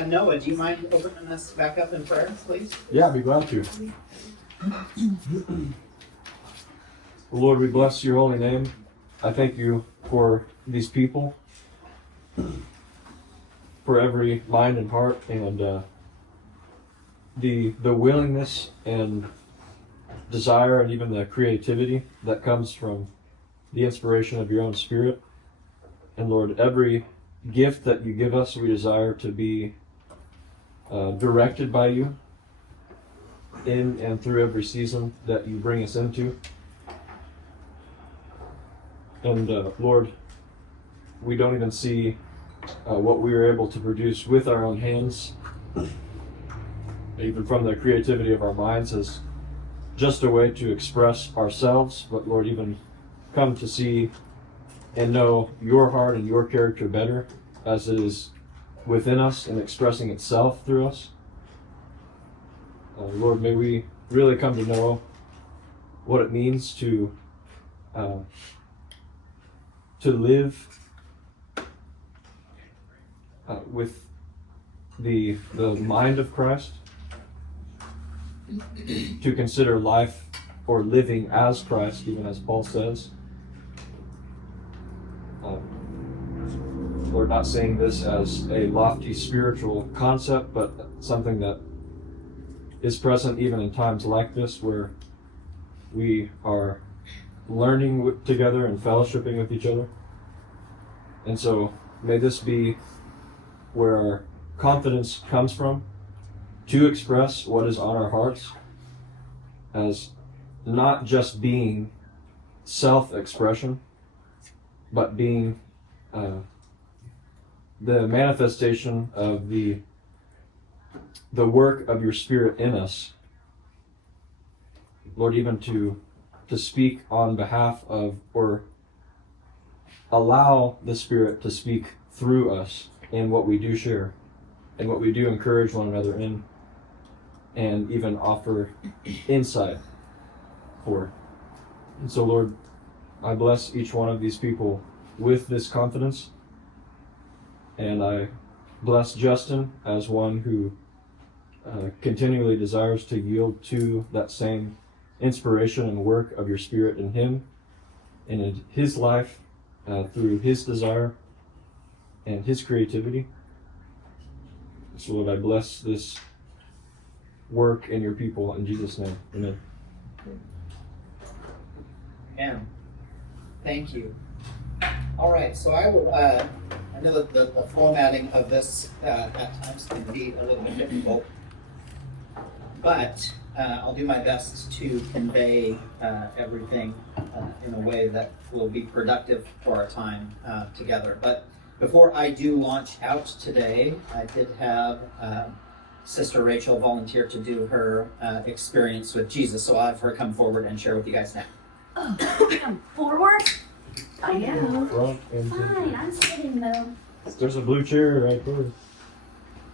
Noah, do you mind opening us back up in prayer, please? Yeah, I'd be glad to. Lord, we bless your holy name. I thank you for these people, for every mind and heart, and the willingness and desire and even the creativity that comes from the inspiration of your own Spirit. And Lord, every gift that you give us, we desire to be directed by you in and through every season that you bring us into. And Lord, we don't even see what we are able to produce with our own hands, even from the creativity of our minds, as just a way to express ourselves, but Lord, even come to see and know your heart and your character better as it is within us and expressing itself through us. Lord, may we really come to know what it means to live with the mind of Christ, to consider life or living as Christ, even as Paul says. Lord, not saying this as a lofty spiritual concept, but something that is present even in times like this, where we are learning together and fellowshipping with each other. And so may this be where our confidence comes from, to express what is on our hearts as not just being self-expression, but being the manifestation of the work of your Spirit in us. Lord, even to speak on behalf of, or allow the Spirit to speak through us in what we do share and what we do encourage one another in, and even offer insight for. And so, Lord, I bless each one of these people with this confidence, and I bless Justin as one who continually desires to yield to that same inspiration and work of your Spirit in him and in his life through his desire and his creativity. So Lord, I bless this work in your people in Jesus' name. Amen. Amen. Thank you. All right, so I will, I know that the formatting of this at times can be a little bit difficult, but I'll do my best to convey everything in a way that will be productive for our time together. But before I do launch out today, I did have Sister Rachel volunteer to do her experience with Jesus, so I'll have her come forward and share with you guys now. Oh, come forward? I am. Front and Fine, center. I'm sitting though. There's a blue chair right there.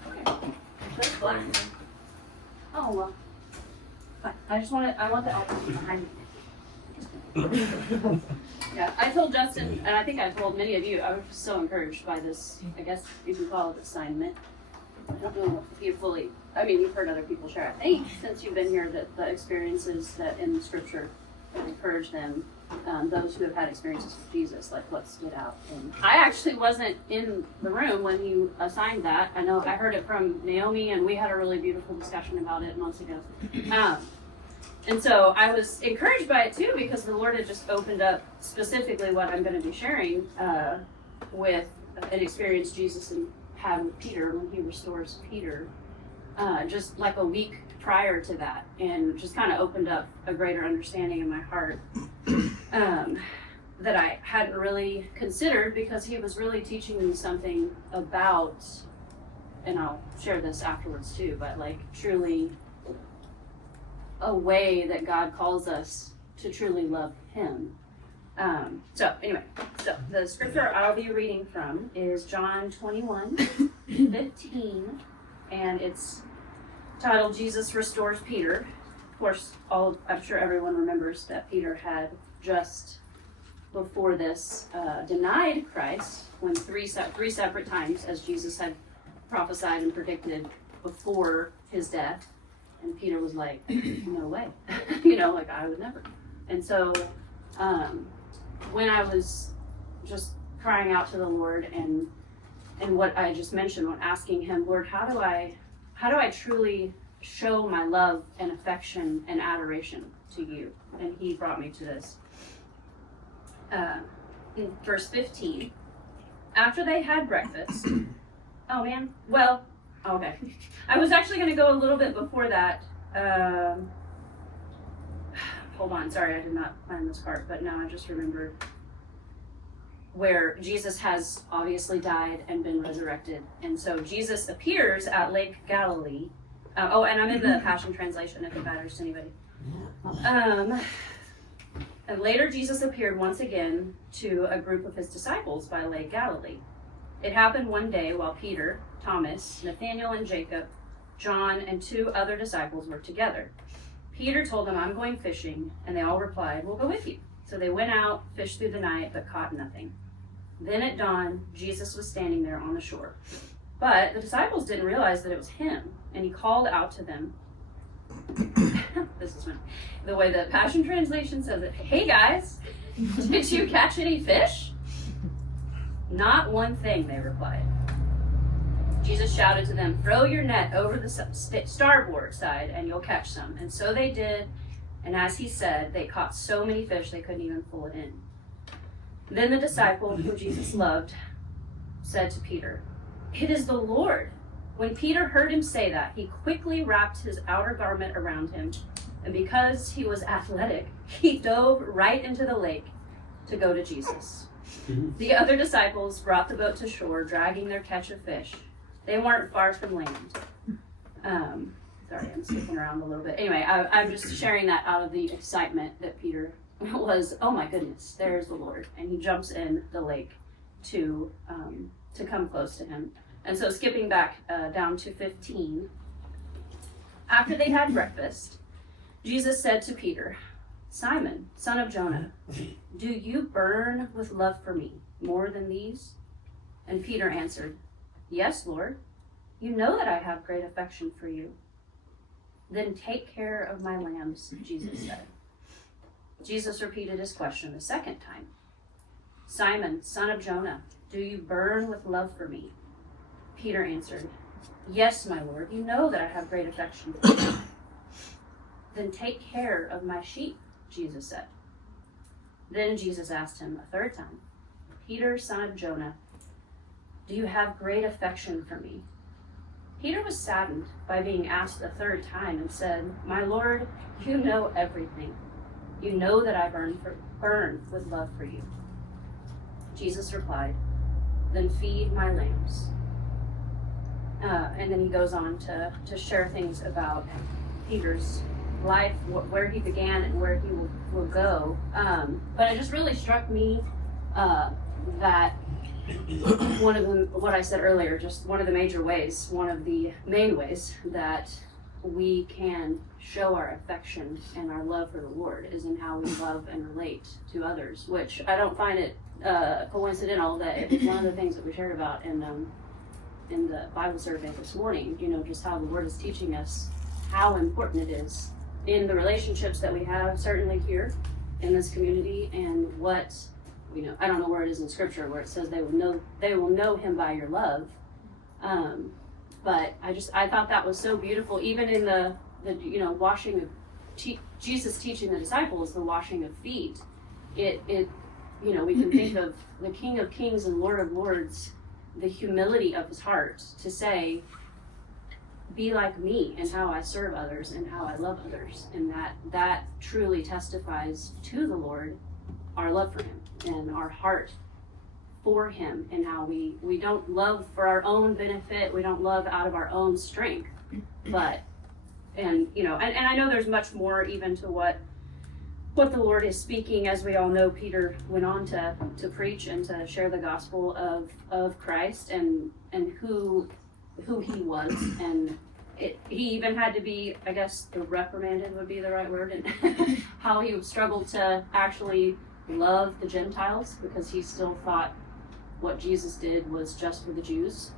Okay. That's black. Oh, well. Fine. I want the album behind me. Yeah, I told Justin, and I think I told many of you, I was just so encouraged by this, I guess you can call it assignment. I don't know if you fully, you've heard other people share, I think, since you've been here, that the experiences that in Scripture encourage them, those who have had experiences with Jesus, like what stood out. And I actually wasn't in the room when you assigned that. I know I heard it from Naomi, and we had a really beautiful discussion about it months ago. And so I was encouraged by it too, because the Lord had just opened up specifically what I'm going to be sharing with an experience Jesus had with Peter when he restores Peter, just like a week prior to that, and just kind of opened up a greater understanding in my heart that I hadn't really considered, because he was really teaching me something about, and I'll share this afterwards too, but like truly a way that God calls us to truly love him. So the scripture I'll be reading from is John 21:15, and it's titled Jesus Restores Peter. Of course, I'm sure everyone remembers that Peter had just before this denied Christ when three separate times, as Jesus had prophesied and predicted before his death. And Peter was like, no way. Like I would never. And so when I was just crying out to the Lord and what I just mentioned, when asking him, Lord, how do I truly show my love and affection and adoration to you? And he brought me to this. In verse 15, after they had breakfast, oh man, well, okay. I was actually going to go a little bit before that. Hold on, sorry, I did not plan this part, but now I just remembered where Jesus has obviously died and been resurrected. And so Jesus appears at Lake Galilee. And I'm in the Passion Translation if it matters to anybody. And later Jesus appeared once again to a group of his disciples by Lake Galilee. It happened one day while Peter, Thomas, Nathanael and Jacob, John, and 2 other disciples were together. Peter told them, I'm going fishing, and they all replied, we'll go with you. So they went out, fished through the night, but caught nothing. Then at dawn, Jesus was standing there on the shore. But the disciples didn't realize that it was him, and he called out to them. This is the way the Passion Translation says it. Hey guys, did you catch any fish? Not one thing, they replied. Jesus shouted to them, throw your net over the starboard side and you'll catch some. And so they did, and as he said, they caught so many fish they couldn't even pull it in. Then the disciple who Jesus loved said to Peter, it is the Lord. When Peter heard him say that, he quickly wrapped his outer garment around him, and because he was athletic, he dove right into the lake to go to Jesus. The other disciples brought the boat to shore, dragging their catch of fish. They weren't far from land. Sorry, I'm skipping around a little bit. Anyway, I'm just sharing that out of the excitement that Peter was, oh my goodness, there's the Lord. And he jumps in the lake to come close to him. And so skipping back down to 15, after they had breakfast, Jesus said to Peter, Simon, son of Jonah, do you burn with love for me more than these? And Peter answered, yes, Lord, you know that I have great affection for you. Then take care of my lambs, Jesus said. Jesus repeated his question a second time. Simon, son of Jonah, do you burn with love for me? Peter answered, yes, my Lord, you know that I have great affection for you. Then take care of my sheep, Jesus said. Then Jesus asked him a third time, Peter, son of Jonah, do you have great affection for me? Peter was saddened by being asked a third time and said, my Lord, you know everything. You know that I burn with love for you. Jesus replied, then feed my lambs. And then he goes on to share things about Peter's life, where he began and where he will go. But it just really struck me that one of them, what I said earlier, just one of the major ways, one of the main ways that we can show our affection and our love for the Lord is in how we love and relate to others, which I don't find it coincidental that it was one of the things that we shared about in the Bible survey this morning, just how the Lord is teaching us how important it is in the relationships that we have, certainly here in this community, and what, I don't know where it is in Scripture where it says they will know him by your love. But I thought that was so beautiful, even in the washing of Jesus teaching the disciples the washing of feet. We can think of the King of Kings and Lord of Lords, the humility of his heart to say, be like me in how I serve others and how I love others. And that truly testifies to the Lord, our love for him and our heart for him, and how we don't love for our own benefit. We don't love out of our own strength, but, and I know there's much more even to what the Lord is speaking. As we all know, Peter went on to preach and to share the gospel of Christ and who he was, and he even had to be, I guess the reprimanded would be the right word, and how he struggled to actually love the Gentiles because he still thought what Jesus did was just for the Jews.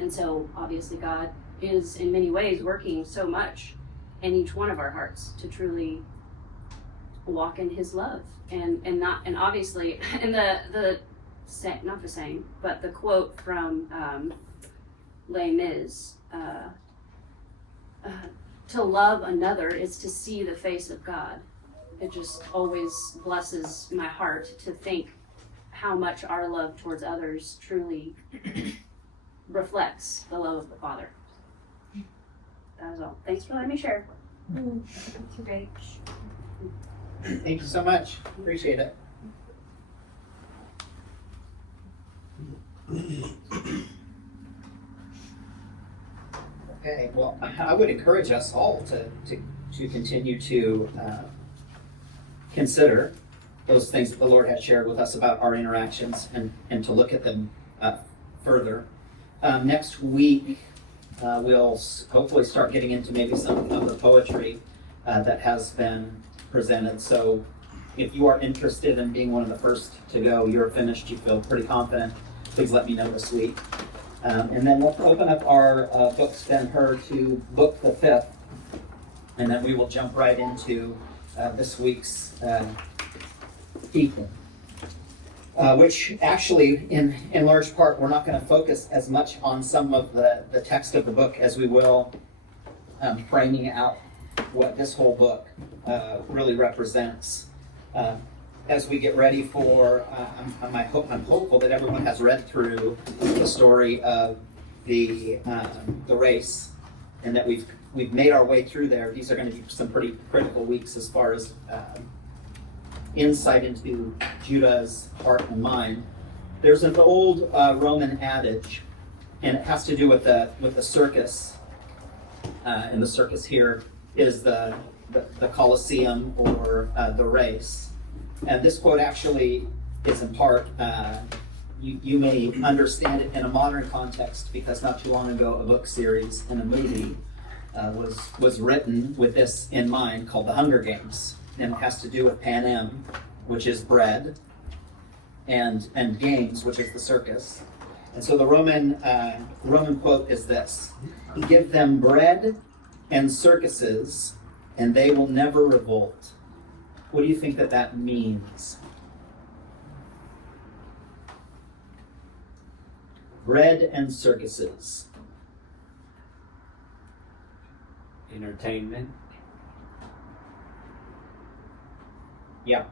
And so obviously God is in many ways working so much in each one of our hearts to truly walk in his love. And obviously, and not the saying, but the quote from Les Mis, to love another is to see the face of God. It just always blesses my heart to think how much our love towards others truly reflects the love of the Father. That was all. Thanks for letting me share. That's great. Thank you so much. Appreciate it. Okay, well, I would encourage us all to continue to consider those things that the Lord has shared with us about our interactions and to look at them further. Next week, we'll hopefully start getting into maybe some of the poetry that has been presented. So if you are interested in being one of the first to go, you're finished, you feel pretty confident, please let me know this week. And then we'll open up our books Ben-Hur to book the 5th, and then we will jump right into this week's teaching. Which actually, in large part, we're not going to focus as much on some of the text of the book as we will framing out what this whole book really represents. As we get ready for, I'm hopeful that everyone has read through the story of the race, and that we've made our way through there. These are going to be some pretty critical weeks as far as insight into Judah's heart and mind. There's an old Roman adage, and it has to do with the circus. And the circus here is the Colosseum or the race. And this quote actually is in part, you may understand it in a modern context because not too long ago a book series and a movie was written with this in mind called The Hunger Games. And it has to do with Panem, which is bread, and games, which is the circus. And so the Roman quote is this: "Give them bread and circuses, and they will never revolt." What do you think that means? Bread and circuses. Entertainment. Yeah.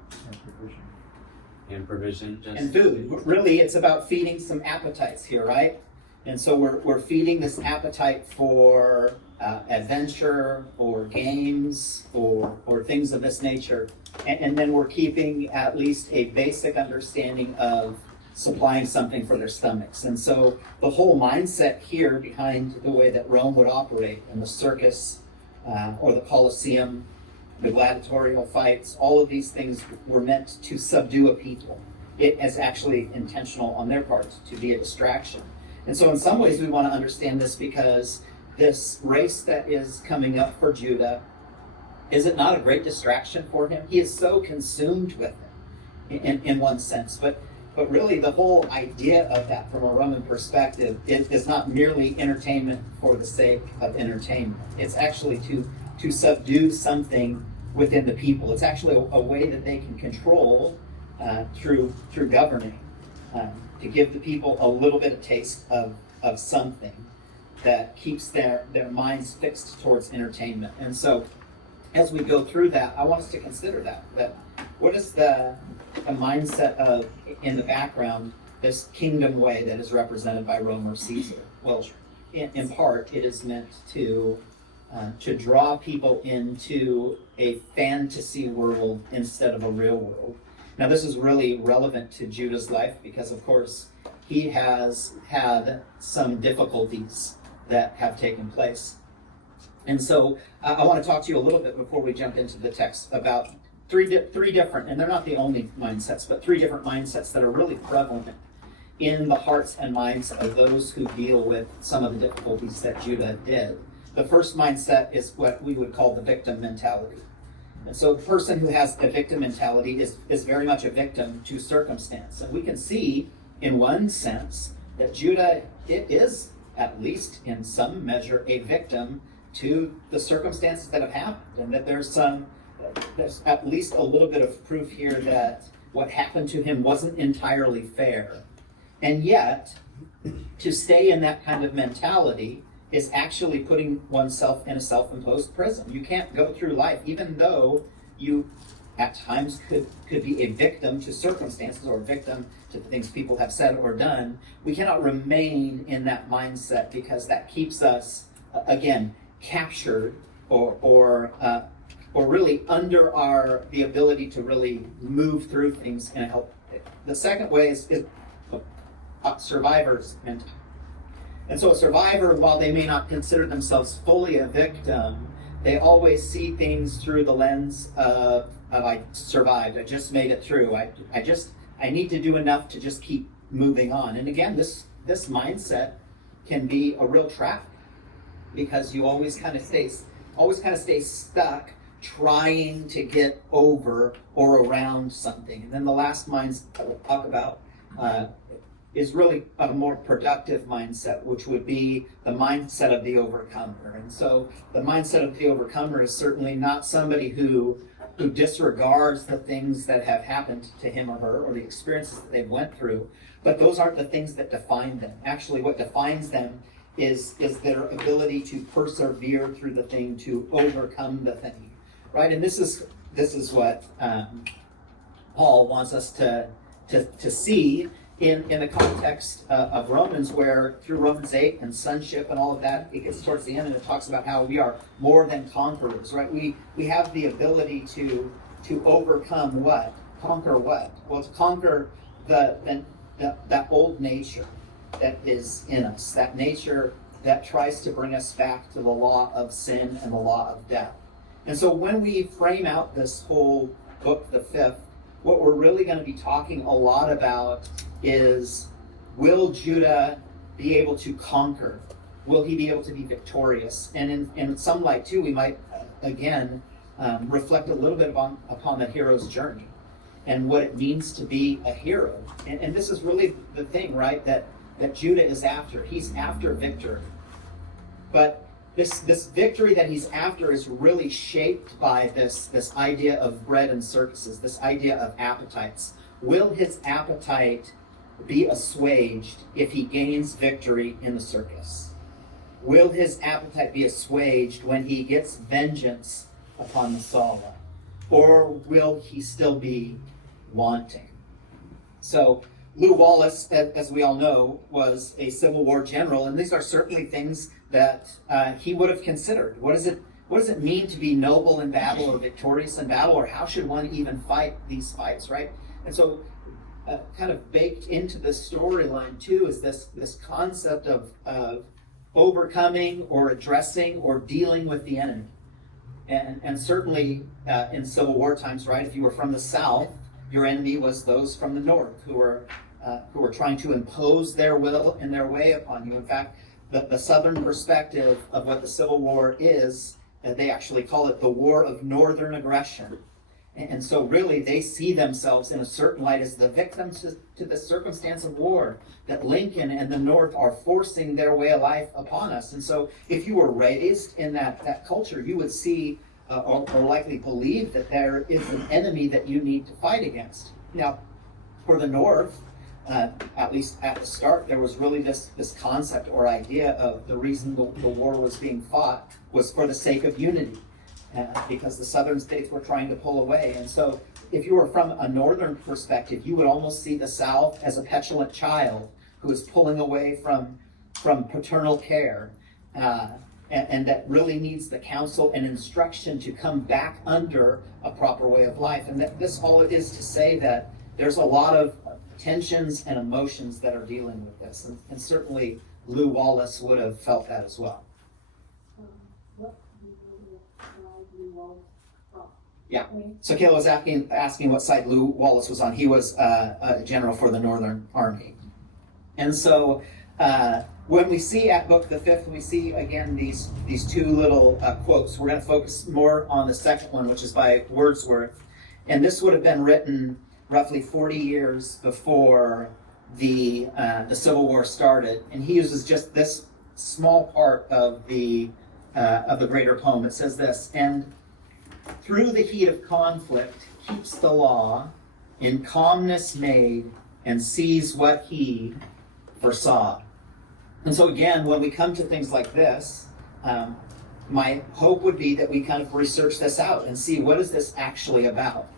And provision. And food. Really, it's about feeding some appetites here, right? And so we're feeding this appetite for adventure or games or things of this nature. And then we're keeping at least a basic understanding of supplying something for their stomachs. And so the whole mindset here behind the way that Rome would operate in the circus or the Colosseum, the gladiatorial fights, all of these things were meant to subdue a people. It is actually intentional on their part to be a distraction. And so in some ways we want to understand this because this race that is coming up for Judah, is it not a great distraction for him? He is so consumed with it in one sense. But really the whole idea of that from a Roman perspective is not merely entertainment for the sake of entertainment. It's actually to subdue something within the people. It's actually a way that they can control through governing, to give the people a little bit of taste of something that keeps their minds fixed towards entertainment. And so as we go through that, I want us to consider that what is the mindset of, in the background, this kingdom way that is represented by Rome or Caesar? Well, in part, it is meant to draw people into a fantasy world instead of a real world. Now, this is really relevant to Judah's life because, of course, he has had some difficulties that have taken place. And so I want to talk to you a little bit before we jump into the text about three different, and they're not the only mindsets, but three different mindsets that are really prevalent in the hearts and minds of those who deal with some of the difficulties that Judah did. The first mindset is what we would call the victim mentality. And so the person who has a victim mentality is very much a victim to circumstance. And we can see, in one sense, that Judah, it is at least in some measure, a victim to the circumstances that have happened, and that there's at least a little bit of proof here that what happened to him wasn't entirely fair. And yet, to stay in that kind of mentality is actually putting oneself in a self-imposed prison. You can't go through life, even though you at times could be a victim to circumstances or a victim to the things people have said or done. We cannot remain in that mindset, because that keeps us, again, captured or really under the ability to really move through things and help. The second way is survivors mentality. And so a survivor, while they may not consider themselves fully a victim, they always see things through the lens of I survived, I just made it through, I need to do enough to just keep moving on. And again, this mindset can be a real trap, because you always kind of stay stuck trying to get over or around something. And then the last mindset we'll talk about is really a more productive mindset, which would be the mindset of the overcomer. And so the mindset of the overcomer is certainly not somebody who disregards the things that have happened to him or her, or the experiences that they've went through, but those aren't the things that define them. Actually, what defines them is their ability to persevere through the thing, to overcome the thing, right? And this is what Paul wants us to see in the context of Romans, where through Romans 8 and sonship and all of that, it gets towards the end and it talks about how we are more than conquerors, right? We have the ability to overcome what? Conquer what? Well, to conquer that old nature that is in us, that nature that tries to bring us back to the law of sin and the law of death. And so when we frame out this whole book, the fifth, what we're really going to be talking a lot about is, will Judah be able to conquer? Will he be able to be victorious? And in some light too, we might again reflect a little bit upon the hero's journey and what it means to be a hero. And this is really the thing, right, that Judah is after. He's after victory. But this victory that he's after is really shaped by this idea of bread and circuses, this idea of appetites. Will his appetite be assuaged if he gains victory in the circus? Will his appetite be assuaged when he gets vengeance upon the Sala? Or will he still be wanting? So Lew Wallace, as we all know, was a Civil War general, and these are certainly things that he would have considered. What does it mean to be noble in battle or victorious in battle, or how should one even fight these fights, right? And so kind of baked into the storyline too is this concept of overcoming or addressing or dealing with the enemy. And certainly in Civil War times, right, if you were from the South, your enemy was those from the North who were trying to impose their will and their way upon you. In fact, the Southern perspective of what the Civil War is, they actually call it the War of Northern Aggression. And so really they see themselves in a certain light as the victims to the circumstance of war, that Lincoln and the North are forcing their way of life upon us. And so if you were raised in that culture, you would see or likely believe that there is an enemy that you need to fight against. Now, for the North, at least at the start, there was really this concept or idea of the reason the war was being fought was for the sake of unity, because the southern states were trying to pull away. And so if you were from a northern perspective, you would almost see the South as a petulant child who is pulling away from paternal care, and that really needs the counsel and instruction to come back under a proper way of life. And that this all it is to say that there's a lot of tensions and emotions that are dealing with this. And certainly Lew Wallace would have felt that as well. Yeah. So Kayla was asking what side Lew Wallace was on. He was a general for the Northern Army. And so when we see at Book the Fifth, we see again these two little quotes. We're going to focus more on the second one, which is by Wordsworth. And this would have been written roughly 40 years before the Civil War started. And he uses just this small part of the greater poem. It says this: and through the heat of conflict keeps the law in calmness made, and sees what he foresaw. And so again, when we come to things like this, my hope would be that we kind of research this out and see, what is this actually about?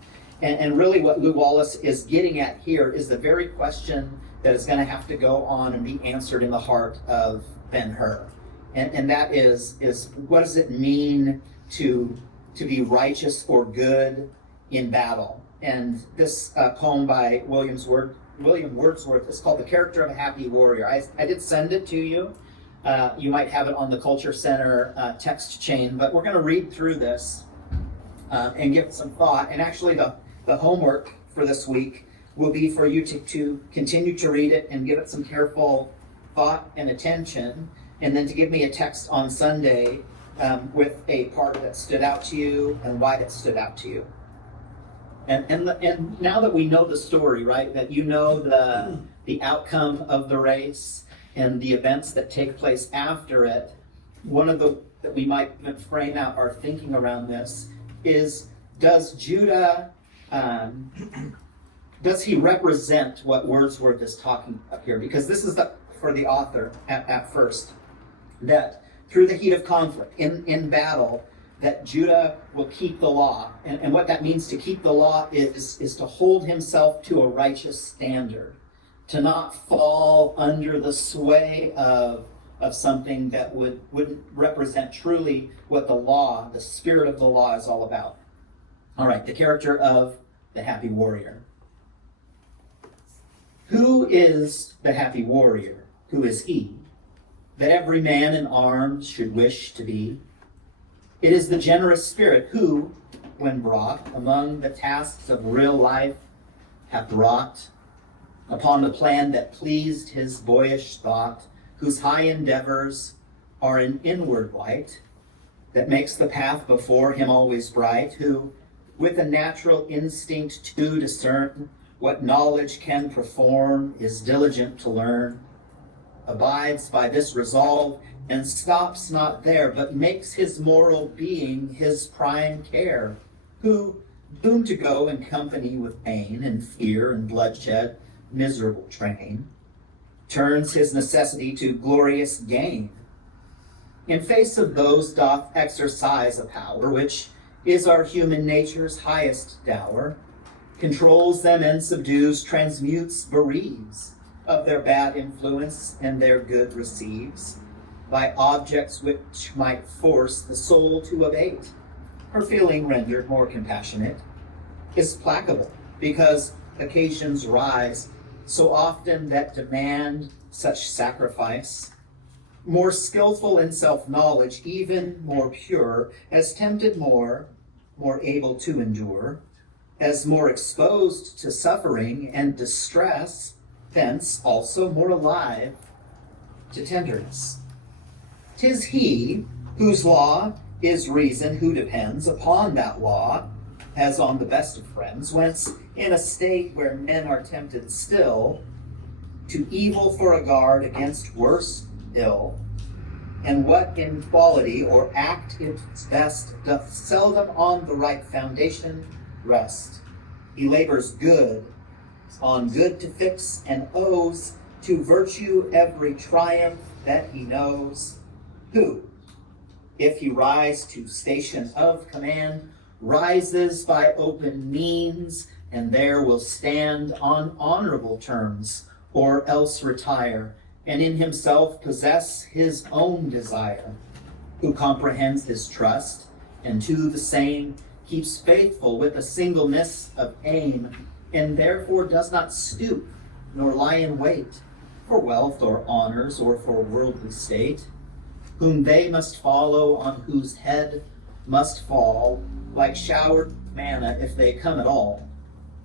And really what Lou Wallace is getting at here is the very question that is going to have to go on and be answered in the heart of Ben-Hur. And that is what does it mean to be righteous or good in battle? And this poem by William Wordsworth is called The Character of a Happy Warrior. I did send it to you. You might have it on the Culture Center text chain, but we're going to read through this and give it some thought. And actually the homework for this week will be for you to continue to read it and give it some careful thought and attention, and then to give me a text on Sunday with a part that stood out to you and why it stood out to you. And now that we know the story, right, that you know the outcome of the race and the events that take place after it, one of the that we might frame out our thinking around this is, does Judah, does he represent what Wordsworth is talking about here? Because this is for the author at first, that through the heat of conflict, in battle, that Judah will keep the law. And what that means to keep the law is to hold himself to a righteous standard, to not fall under the sway of something that wouldn't represent truly what the law, the spirit of the law, is all about. All right, the character of the happy warrior. Who is the happy warrior? Who is he? That every man in arms should wish to be. It is the generous spirit who, when brought among the tasks of real life, hath wrought upon the plan that pleased his boyish thought, whose high endeavors are an inward light that makes the path before him always bright, who, with a natural instinct to discern what knowledge can perform, is diligent to learn, abides by this resolve, and stops not there, but makes his moral being his prime care, who, doomed to go in company with pain and fear and bloodshed, miserable train, turns his necessity to glorious gain. In face of those doth exercise a power, which is our human nature's highest dower, controls them and subdues, transmutes, bereaves of their bad influence, and their good receives by objects which might force the soul to abate. Her feeling rendered more compassionate is placable, because occasions rise so often that demand such sacrifice. More skillful in self-knowledge, even more pure, as tempted more able to endure, as more exposed to suffering and distress, thence also more alive to tenderness. 'Tis he whose law is reason, who depends upon that law as on the best of friends, whence in a state where men are tempted still to evil for a guard against worse ill, and what in quality or act its best doth seldom on the right foundation rest. He labors good on good to fix, and owes to virtue every triumph that he knows, who, if he rise to station of command, rises by open means, and there will stand on honorable terms, or else retire, and in himself possess his own desire, who comprehends his trust, and to the same keeps faithful with a singleness of aim, and therefore does not stoop, nor lie in wait for wealth or honors or for worldly state, whom they must follow, on whose head must fall, like showered manna if they come at all,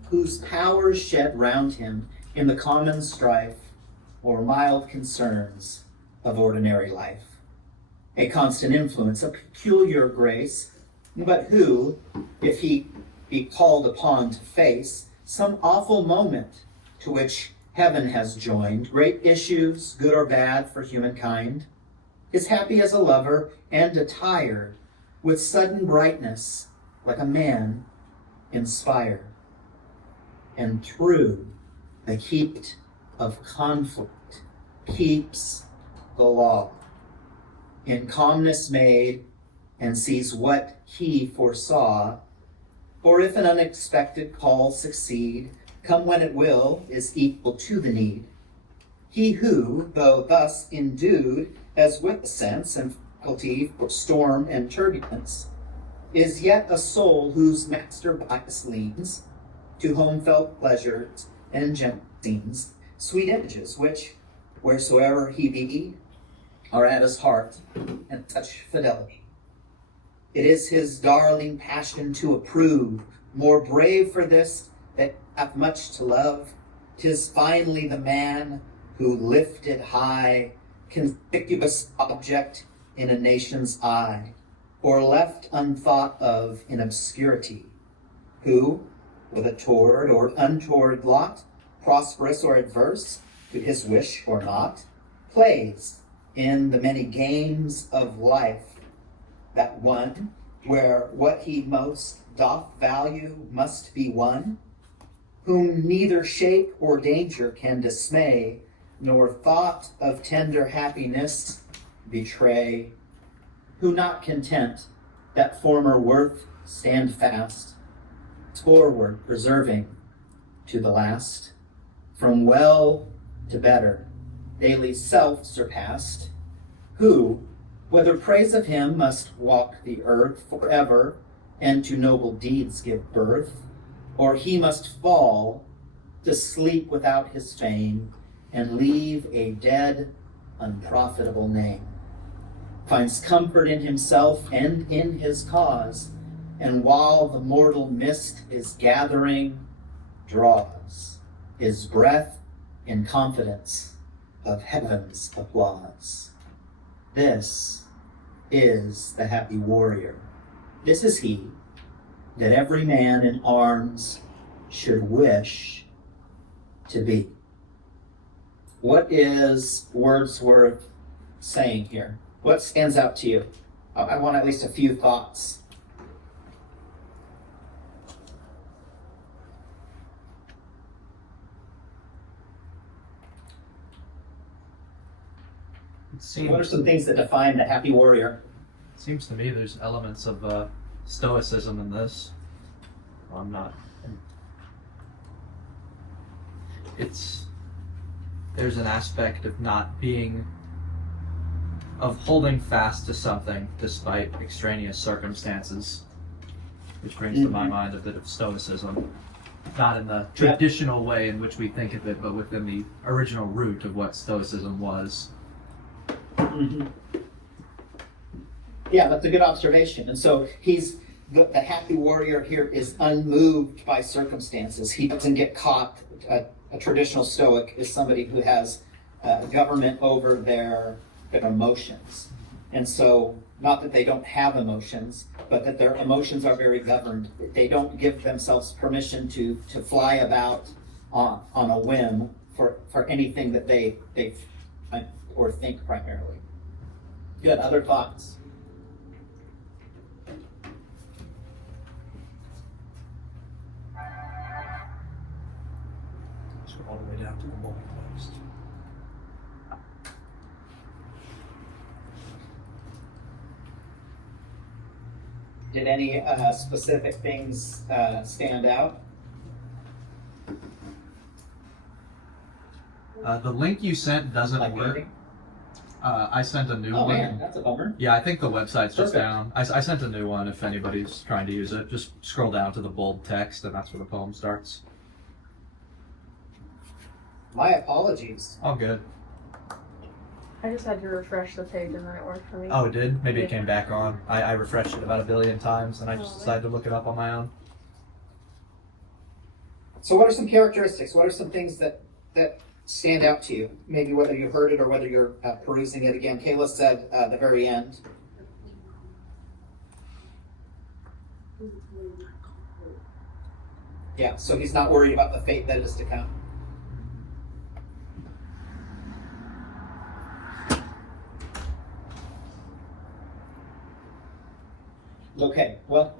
whose powers shed round him in the common strife or mild concerns of ordinary life. A constant influence, a peculiar grace, but who, if he be called upon to face some awful moment to which heaven has joined great issues, good or bad, for humankind, is happy as a lover and attired with sudden brightness like a man inspired. And through the heat of conflict keeps the law, in calmness made, and sees what he foresaw. Or if an unexpected call succeed, come when it will, is equal to the need. He who, though thus endued as with a sense and faculty for storm and turbulence, is yet a soul whose master bias leans to home-felt pleasures and gentle scenes, sweet images which, wheresoever he be, are at his heart and such fidelity. It is his darling passion to approve, more brave for this that hath much to love. 'Tis finally the man who lifted high, conspicuous object in a nation's eye, or left unthought of in obscurity, who, with a toward or untoward lot, prosperous or adverse to his wish or not, plays in the many games of life, that one where what he most doth value must be won, whom neither shape or danger can dismay, nor thought of tender happiness betray, who not content that former worth stand fast, forward preserving to the last, from well to better, daily self surpassed, who, whether praise of him must walk the earth forever and to noble deeds give birth, or he must fall to sleep without his fame and leave a dead, unprofitable name, finds comfort in himself and in his cause, and while the mortal mist is gathering, draws his breath in confidence of heaven's applause. This is the happy warrior. This is he that every man in arms should wish to be. What is Wordsworth saying here? What stands out to you? I want at least a few thoughts. What are some things that define the happy warrior? It seems to me there's elements of stoicism in this. I'm not. There's an aspect of not being, of holding fast to something despite extraneous circumstances, which brings to my mind a bit of stoicism. Not in the traditional way in which we think of it, but within the original root of what stoicism was. Mm-hmm. Yeah, that's a good observation. And so the happy warrior here is unmoved by circumstances. He doesn't get caught. A traditional stoic is somebody who has government over their emotions. And so, not that they don't have emotions, but that their emotions are very governed. They don't give themselves permission to fly about on a whim for anything that they or think primarily. Good. Other thoughts? All the way down to the moment post. Did any specific things stand out? The link you sent doesn't Like work. anything? I sent a new Oh one. man, that's a bummer. Yeah, I think the website's just Perfect. down. I sent a new one if anybody's trying to use it. Just scroll down to the bold text, and that's where the poem starts. My apologies. All good. I just had to refresh the page and then it worked for me. Oh, it did? Maybe it Yeah. came back on. I refreshed it about 1 billion times, and I just Oh, decided to look it up on my own. So what are some characteristics? What are some things that stand out to you? Maybe whether you heard it or whether you're perusing it again. Kayla said at the very end. Yeah, so he's not worried about the fate that is to come. Okay, well,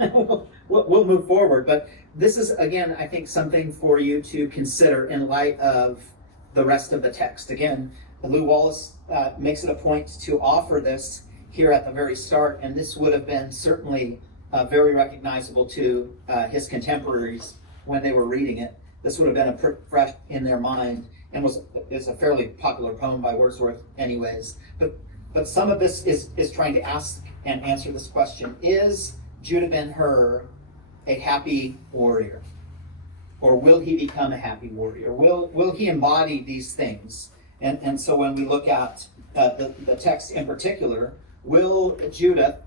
we'll move forward, but this is, again, I think something for you to consider in light of the rest of the text. Again, Lou Wallace makes it a point to offer this here at the very start, and this would have been certainly very recognizable to his contemporaries when they were reading it. This would have been fresh in their mind, and is a fairly popular poem by Wordsworth anyways. But some of this is trying to ask and answer this question: is Judah Ben-Hur a happy warrior? Or will he become a happy warrior? Will he embody these things? And so when we look at the text in particular, will Judah,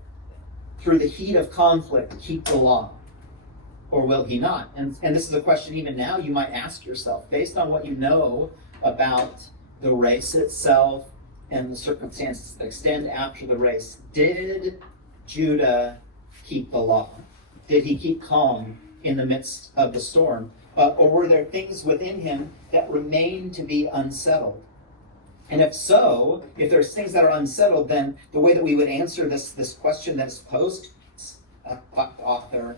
through the heat of conflict, keep the law? Or will he not? And this is a question even now you might ask yourself, based on what you know about the race itself and the circumstances that extend after the race. Did Judah keep the law? Did he keep calm in the midst of the storm? Or were there things within him that remained to be unsettled? And if so, if there's things that are unsettled, then the way that we would answer this question that is posed author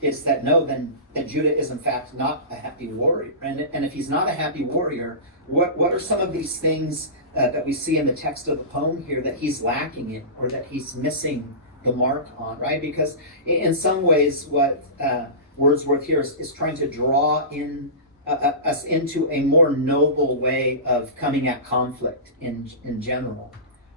is that no, then Judah is in fact not a happy warrior. And if he's not a happy warrior, what are some of these things that we see in the text of the poem here that he's lacking in, or that he's missing the mark on, right? Because in some ways what Wordsworth here is trying to draw in us into a more noble way of coming at conflict in general,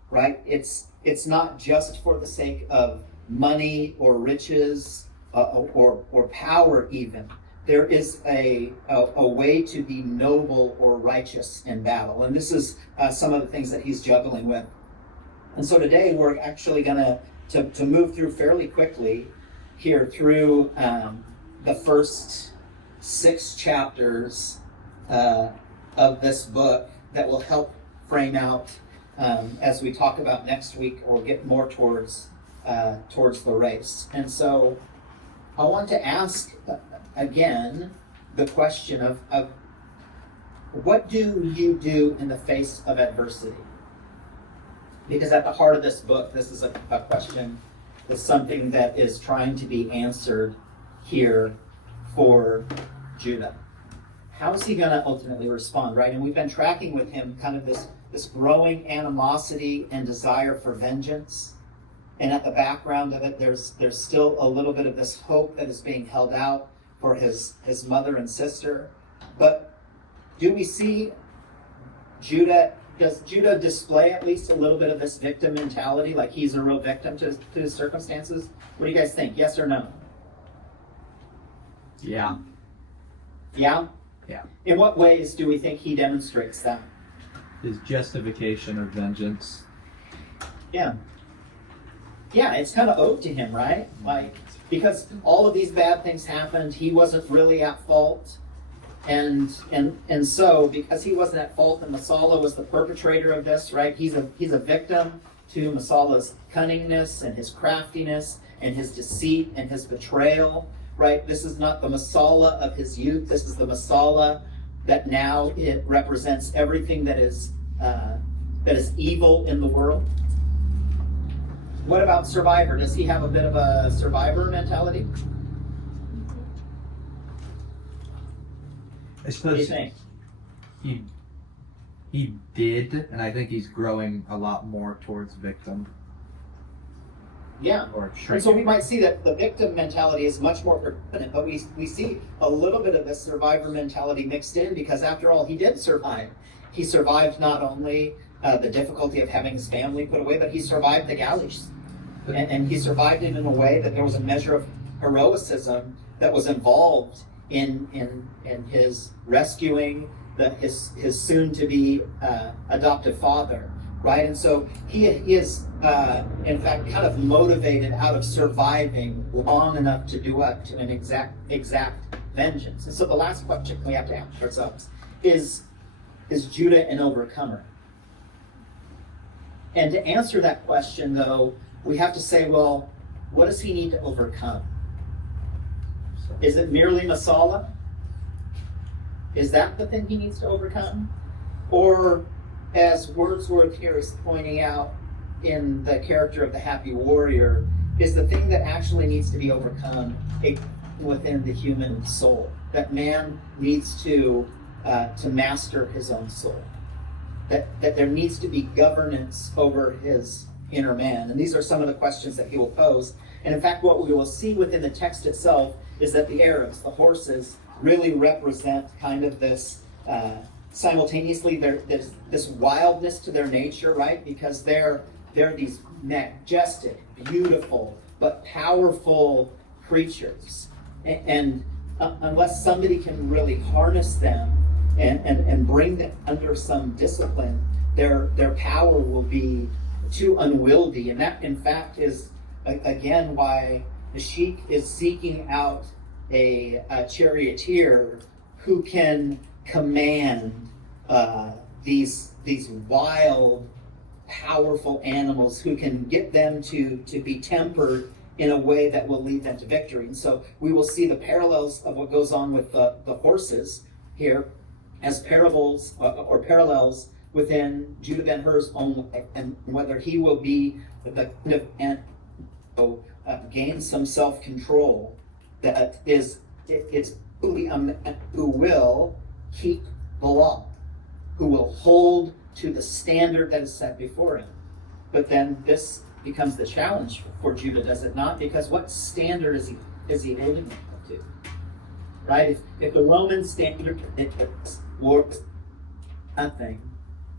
right? It's not just for the sake of money or riches or power even. There is a way to be noble or righteous in battle. And this is some of the things that he's juggling with. And so today we're actually going to move through fairly quickly here through the first 6 chapters of this book that will help frame out as we talk about next week or get more towards the race. And so I want to ask again the question of what do you do in the face of adversity? Because at the heart of this book, this is a question, it's something that is trying to be answered here for Judah. How is he going to ultimately respond, right? And we've been tracking with him kind of this growing animosity and desire for vengeance. And at the background of it, there's still a little bit of this hope that is being held out for his mother and sister. But do we see does Judah display at least a little bit of this victim mentality, like he's a real victim to his circumstances? What do you guys think? Yes or no? Yeah. Yeah? Yeah. In what ways do we think he demonstrates that? His justification of vengeance. Yeah. Yeah, it's kind of owed to him, right? Like, because all of these bad things happened, he wasn't really at fault. And so, because he wasn't at fault and Masala was the perpetrator of this, right? He's a victim to Masala's cunningness and his craftiness and his deceit and his betrayal, right? This is not the Masala of his youth. This is the Masala that now it represents everything that is evil in the world. What about survivor? Does he have a bit of a survivor mentality? I What do you suppose think? he did, and I think he's growing a lot more towards victim Yeah. or And shrinking. so we might see that the victim mentality is much more predominant, but we see a little bit of this survivor mentality mixed in, because after all, he did survive. He survived not only the difficulty of having his family put away, but he survived the galleys. And he survived it in a way that there was a measure of heroicism that was involved in his rescuing his soon-to-be adoptive father, right? And so he is, in fact, kind of motivated out of surviving long enough to do up to an exact vengeance. And so the last question we have to ask ourselves is Judah an overcomer? And to answer that question, though, we have to say, well, what does he need to overcome? Is it merely Masala? Is that the thing he needs to overcome? Or, as Wordsworth here is pointing out in the character of the happy warrior, is the thing that actually needs to be overcome within the human soul. That man needs to master his own soul. That there needs to be governance over his inner man. And these are some of the questions that he will pose. And in fact, what we will see within the text itself is that the Arabs, the horses, really represent kind of this, simultaneously, there's this wildness to their nature, right? Because they're these majestic, beautiful, but powerful creatures. And unless somebody can really harness them and bring them under some discipline, their power will be too unwieldy. And that, in fact, is, again, why the sheik is seeking out a charioteer who can command these wild, powerful animals, who can get them to be tempered in a way that will lead them to victory. And so we will see the parallels of what goes on with the horses here as parables or parallels within Judah Ben-Hur's own life, and whether he will be the kind of gain some self-control that it's truly a man who will keep the law, who will hold to the standard that is set before him. But then this becomes the challenge for Judah, does it not? Because what standard is he holding himself to? Right? If the Roman standard was nothing,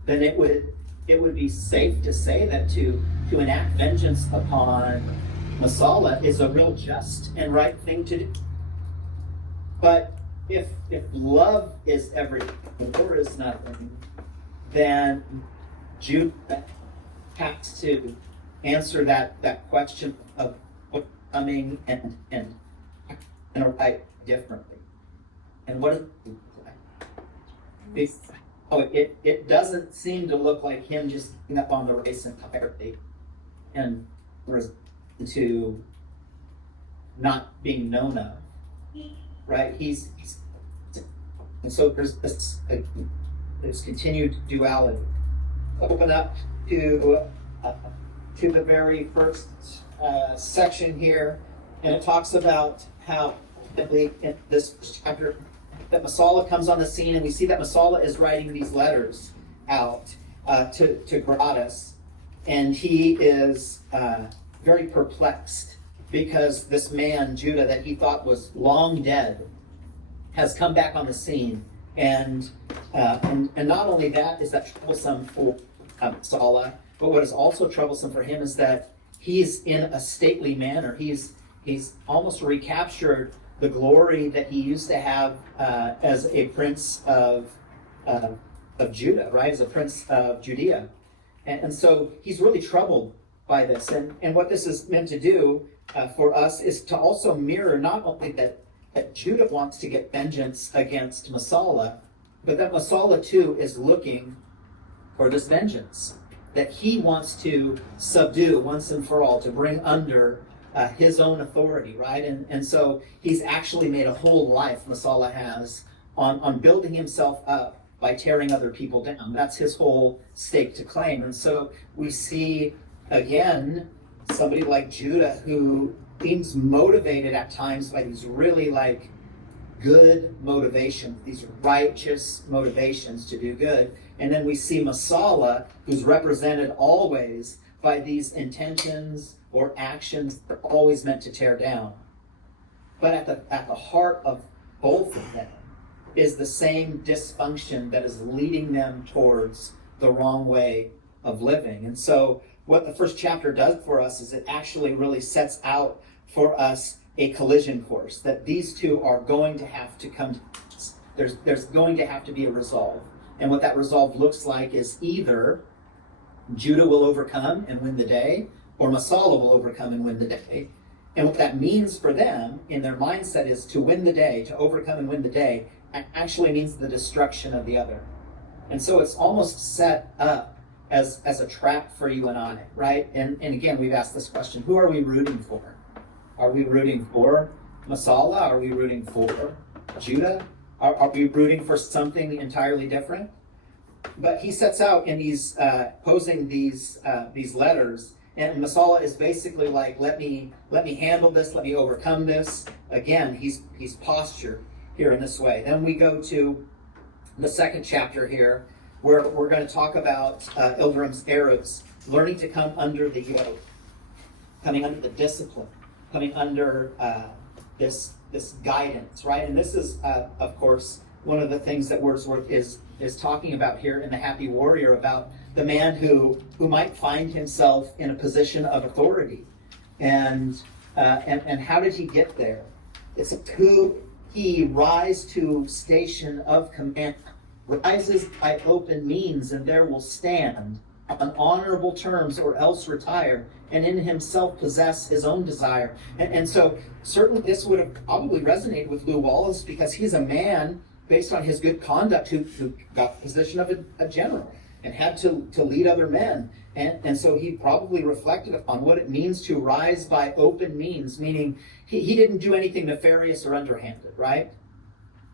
then it would be safe to say that to enact vengeance upon Masala is a real just and right thing to do. But if love is everything, war is nothing, then Judah has to answer that question of what's coming and right differently. And what does it look like? It doesn't seem to look like him just giving up on the race entirely and to not being known of, right? He's and so there's this continued duality. Open up to the very first section here, and it talks about how in this chapter that Masala comes on the scene, and we see that Masala is writing these letters out to Gratus, and he is very perplexed because this man, Judah, that he thought was long dead, has come back on the scene. And not only that is that troublesome for Masala, but what is also troublesome for him is that he's in a stately manner. He's almost recaptured the glory that he used to have as a prince of Judah, right? As a prince of Judea. And so he's really troubled by this. And what this is meant to do for us is to also mirror not only that Judah wants to get vengeance against Masala, but that Masala too is looking for this vengeance that he wants to subdue once and for all, to bring under his own authority, right? And so he's actually made a whole life, Masala has, on building himself up by tearing other people down. That's his whole stake to claim. And so we see, again, somebody like Judah who seems motivated at times by these really good motivations, these righteous motivations to do good. And then we see Masala, who's represented always by these intentions or actions that are always meant to tear down. But at the heart of both of them is the same dysfunction that is leading them towards the wrong way of living. And so what the first chapter does for us is it actually really sets out for us a collision course, that these two are going to have to come to pass. There's going to have to be a resolve. And what that resolve looks like is either Judah will overcome and win the day, or Masala will overcome and win the day. And what that means for them in their mindset is to win the day, to overcome and win the day, actually means the destruction of the other. And so it's almost set up as a trap for you and I, right? And again, we've asked this question, who are we rooting for? Are we rooting for Masala? Are we rooting for Judah? Are we rooting for something entirely different? But he sets out in these posing these letters And Masala is basically like, let me handle this, let me overcome this. Again, he's postured here in this way. Then we go to the second chapter here, where we're going to talk about Ildram's Arabs learning to come under the yoke, coming under the discipline, coming under this guidance, right? And this is, of course, one of the things that Wordsworth is talking about here in The Happy Warrior, about the man who might find himself in a position of authority. And how did he get there? It's who he rise to station of command, rises by open means, and there will stand on honorable terms, or else retire, and in himself possess his own desire. And so certainly this would have probably resonated with Lew Wallace, because he's a man, based on his good conduct, who got the position of a general and had to lead other men. And so he probably reflected upon what it means to rise by open means, meaning he didn't do anything nefarious or underhanded, right?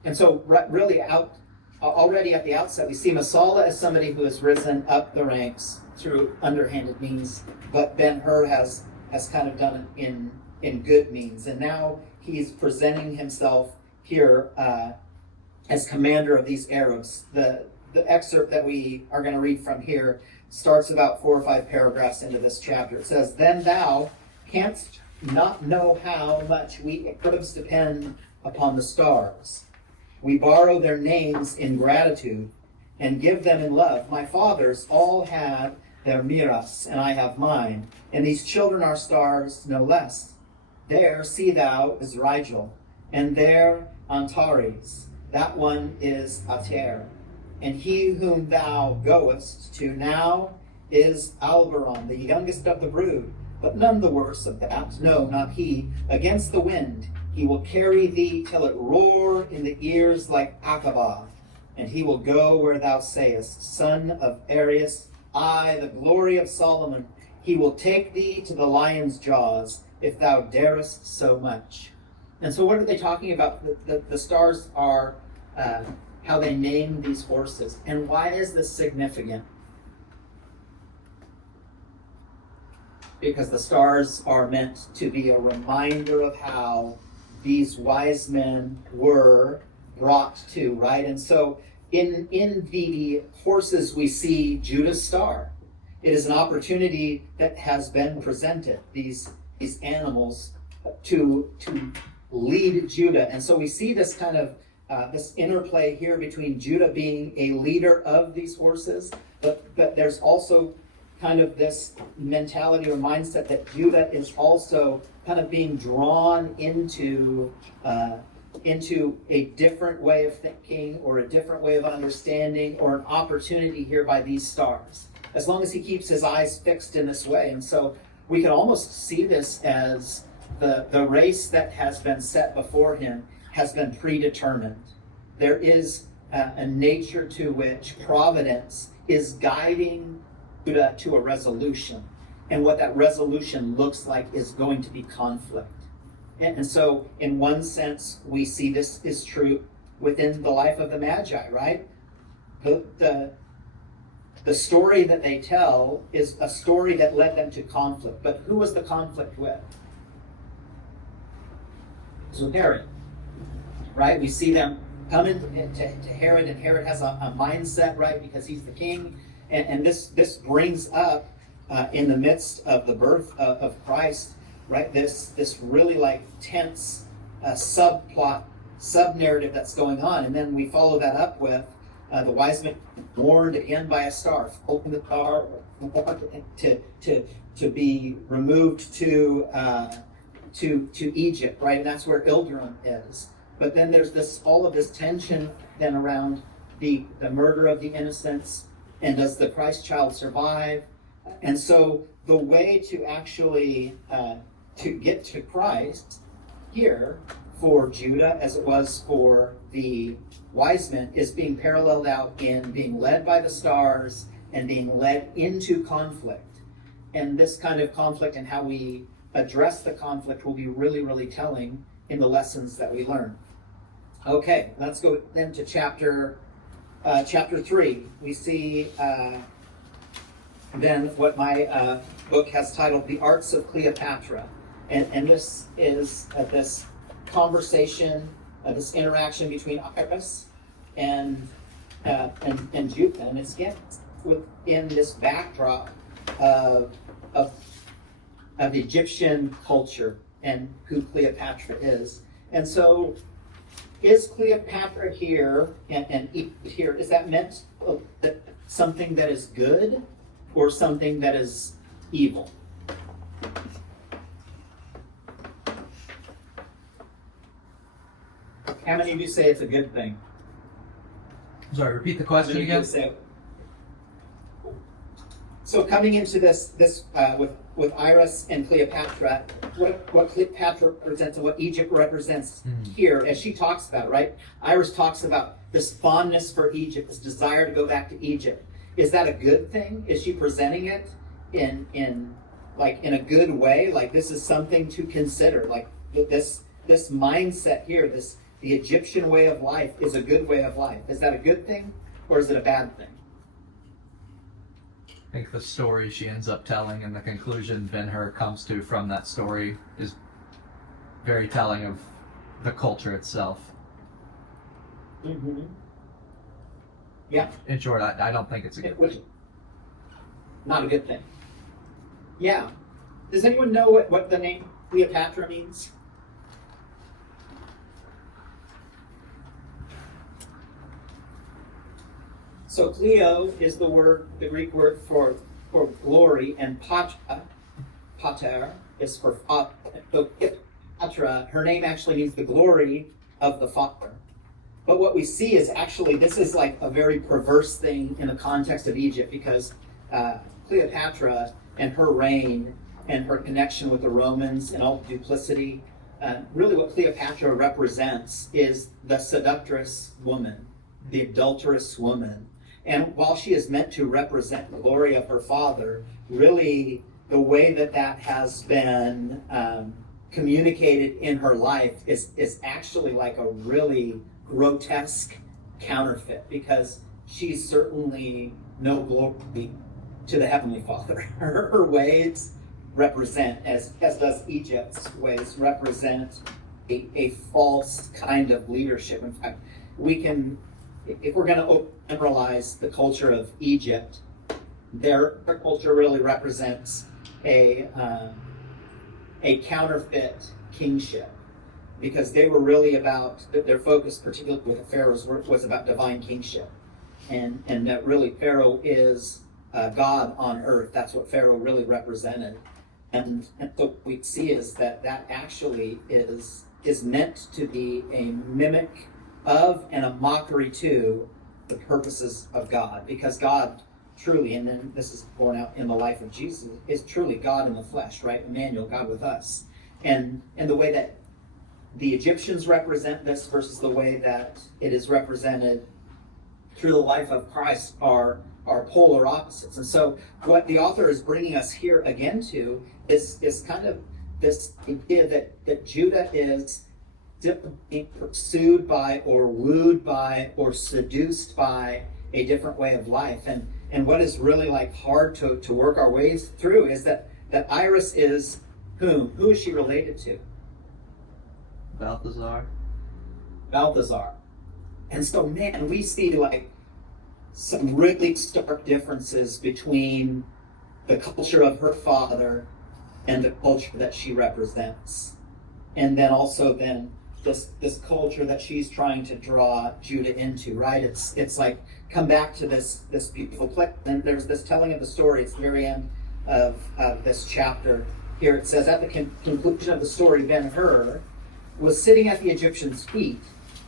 And so really already at the outset, we see Masala as somebody who has risen up the ranks through underhanded means, but Ben-Hur has kind of done it in good means. And now he's presenting himself here as commander of these Arabs. The excerpt that we are going to read from here starts about 4 or 5 paragraphs into this chapter. It says, "Then thou canst not know how much we Arabs depend upon the stars. We borrow their names in gratitude and give them in love. My fathers all had their miras, and I have mine, and these children are stars no less. There, see thou, is Rigel, and there Antares. That one is Ater. And he whom thou goest to now is Alberon, the youngest of the brood, but none the worse of that. No, not he. Against the wind he will carry thee till it roar in the ears like Aqaba, and he will go where thou sayest, son of Arius, I, the glory of Solomon. He will take thee to the lion's jaws, if thou darest so much." And so what are they talking about? The stars are how they name these horses. And why is this significant? Because the stars are meant to be a reminder of how these wise men were brought to, right? And so in the horses we see Judah's star. It is an opportunity that has been presented, these animals, to lead Judah. And so we see this kind of this interplay here between Judah being a leader of these horses, but there's also kind of this mentality or mindset that Judah is also kind of being drawn into a different way of thinking, or a different way of understanding, or an opportunity here by these stars, as long as he keeps his eyes fixed in this way. And so we can almost see this as the race that has been set before him has been predetermined. There is a nature to which providence is guiding Judah to a resolution. And what that resolution looks like is going to be conflict. And so, in one sense, we see this is true within the life of the Magi, right? The story that they tell is a story that led them to conflict. But who was the conflict with? It was with Herod, right? We see them come into Herod, and Herod has a mindset, right? Because he's the king. And this brings up, in the midst of the birth of Christ, right, this really like tense subplot, sub-narrative that's going on. And then we follow that up with the wise men warned again by a star, open the star, to be removed to Egypt, right? And that's where Ildram is. But then there's all of this tension then around the murder of the innocents, and does the Christ child survive? And so the way to actually to get to Christ here for Judah, as it was for the wise men, is being paralleled out in being led by the stars and being led into conflict. And this kind of conflict and how we address the conflict will be really, really telling in the lessons that we learn. Okay, let's go then to chapter 3. We see than what my book has titled The Arts of Cleopatra. And this is this conversation, this interaction between Iris and Judah, and it's within this backdrop of Egyptian culture and who Cleopatra is. And so, is Cleopatra here and Egypt here? Is that meant that something that is good or something that is evil? How many of you say it's a good thing? Sorry, repeat the question Many again. people say- So coming into this with Iris and Cleopatra, what Cleopatra represents and what Egypt represents here, as she talks about it, right? Iris talks about this fondness for Egypt, this desire to go back to Egypt. Is that a good thing? Is she presenting it in a good way? Like this is something to consider. Like this mindset here, the Egyptian way of life is a good way of life. Is that a good thing or is it a bad thing? I think the story she ends up telling and the conclusion Ben-Hur comes to from that story is very telling of the culture itself. Mm-hmm. Yeah. In short, I don't think it's a good thing. Not a good thing. Yeah. Does anyone know what the name Cleopatra means? So Cleo is the Greek word for glory, and pater is for father. So Cleopatra, her name actually means the glory of the father. But what we see is actually this is like a very perverse thing in the context of Egypt, because Cleopatra and her reign and her connection with the Romans and all the duplicity, really what Cleopatra represents is the seductress woman, the adulterous woman. And while she is meant to represent the glory of her father, really the way that has been communicated in her life is actually like a really grotesque counterfeit, because she's certainly no glory to the Heavenly Father. Her ways represent, as does Egypt's ways, represent a false kind of leadership. In fact, we can, if we're going to generalize the culture of Egypt, their culture really represents a counterfeit kingship, because they were really about, their focus, particularly with the pharaohs, was about divine kingship, and that really Pharaoh is God on earth. That's what Pharaoh really represented, and what we see is that actually is meant to be a mimic of and a mockery to the purposes of God, because God truly, and then this is borne out in the life of Jesus, is truly God in the flesh, right? Emmanuel, God with us, and the way that the Egyptians represent this versus the way that it is represented through the life of Christ are polar opposites. And so what the author is bringing us here again to is kind of this idea that Judah is being pursued by or wooed by or seduced by a different way of life. And what is really like hard to work our ways through is that Iris is whom? Who is she related to? Balthazar. And so, man, we see like some really stark differences between the culture of her father and the culture that she represents. And then also this culture that she's trying to draw Judah into, right? It's like, come back to this beautiful place. And there's this telling of the story. It's the very end of this chapter. Here it says, at the conclusion of the story, Ben-Hur was sitting at the Egyptian's feet,